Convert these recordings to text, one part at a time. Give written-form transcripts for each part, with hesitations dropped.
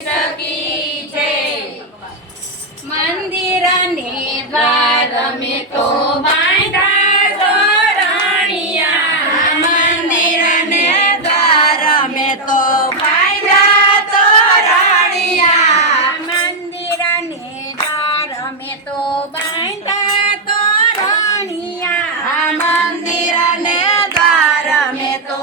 સકી છે મંદિરને દ્વાર મેં તો બાંધા તોરણિયા મંદિરને દ્વાર મેં તો બાંધા તોરણિયા મંદિરને દ્વાર મેં તો બાંધા તોરણિયા મંદિરને દ્વાર મેં તો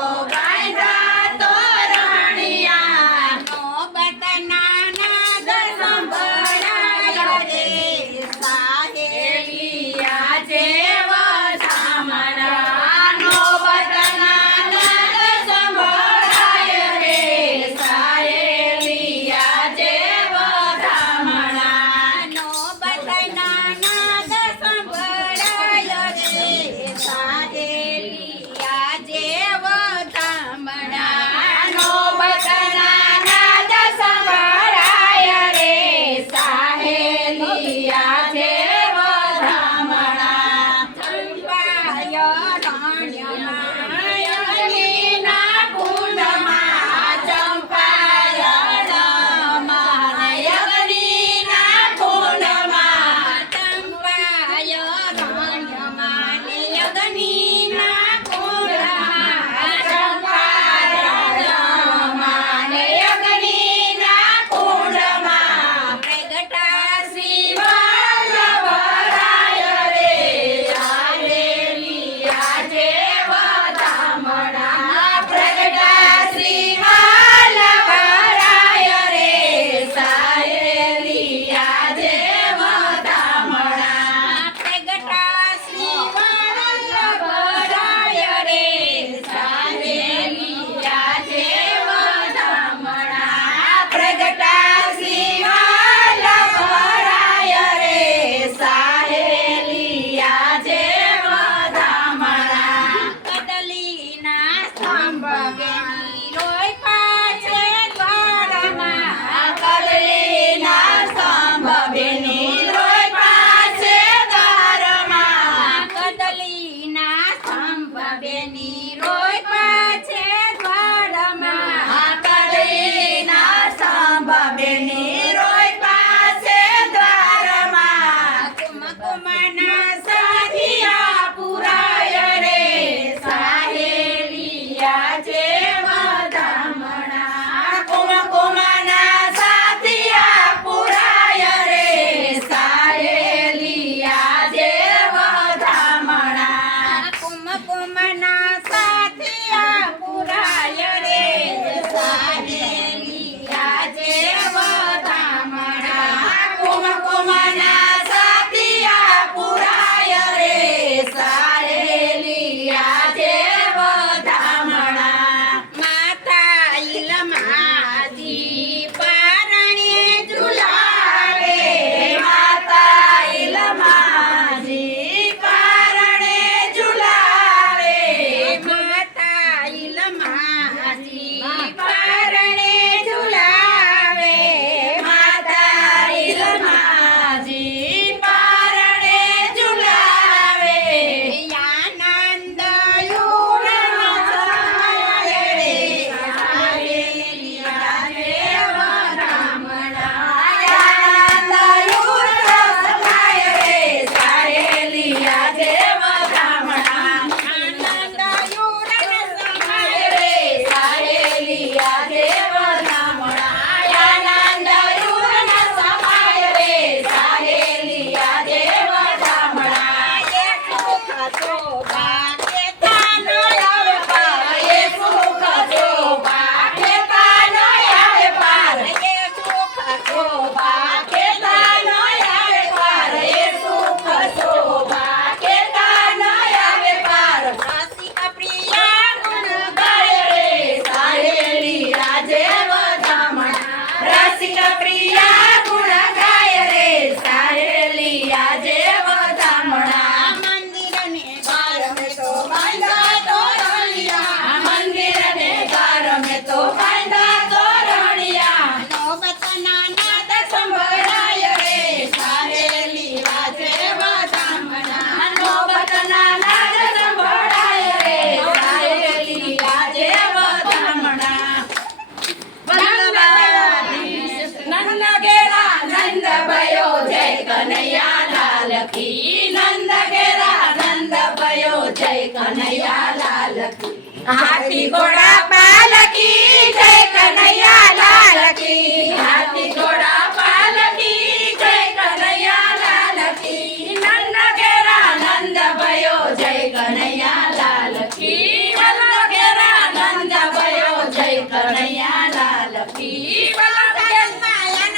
જય કનૈયા લાલ કી હાથી ઘોડા પાલકી જય કનૈયા લાલ કી હાથી ઘોડા પાલકી જય કનૈયા લાલ કી નંદ ઘેરા નંદ ભયો જય કનૈયા લાલ કી વલ્લભ ઘેરા નંદ ભયો જય કનૈયા લાલ કી વલ્લભ ઘેરા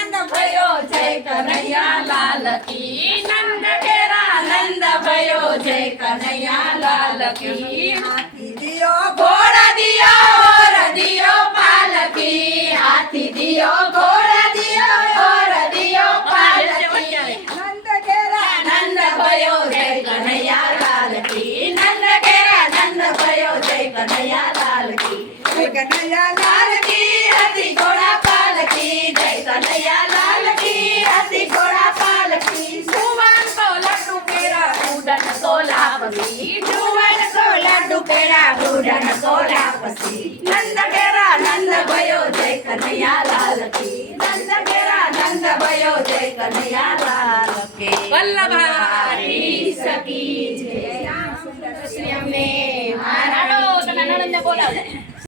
આનંદ ભયો જય કનૈયા લાલ કી નંદ ઘેરા નંદ ભયો જય કનૈયા લાલ કી હાથી દિયો ઘોડા દિયો ઓર દિયો પાલકી હાથી દિયો ઘોડા દિયો ઓર દિયો પાલકી નંદ ઘેરા નંદ ભયો જય કનૈયા લાલ કી નંદ ઘેરા નંદ ભયો જય કનૈયા લાલ કી જય કનૈયા લાલ કી હાથી ઘોડા પાલકી જય કનૈયા લાલ કી હાથી ઘોડા પાલકી જુવાન કો લડ્ડુ પેરા ઉડન સોલા પસી જુવાન કો લડ્ડુ પેરા ઉડન સોલા પસી નંદ ઘેરા નંદ ભયો જય કનૈયા લાલ કી નંદ ઘેરા નંદ ભયો જય કનૈયા લાલ કી વલ્લભારી સકી જય શ્યામ સુંદર શ્યામ ને મારા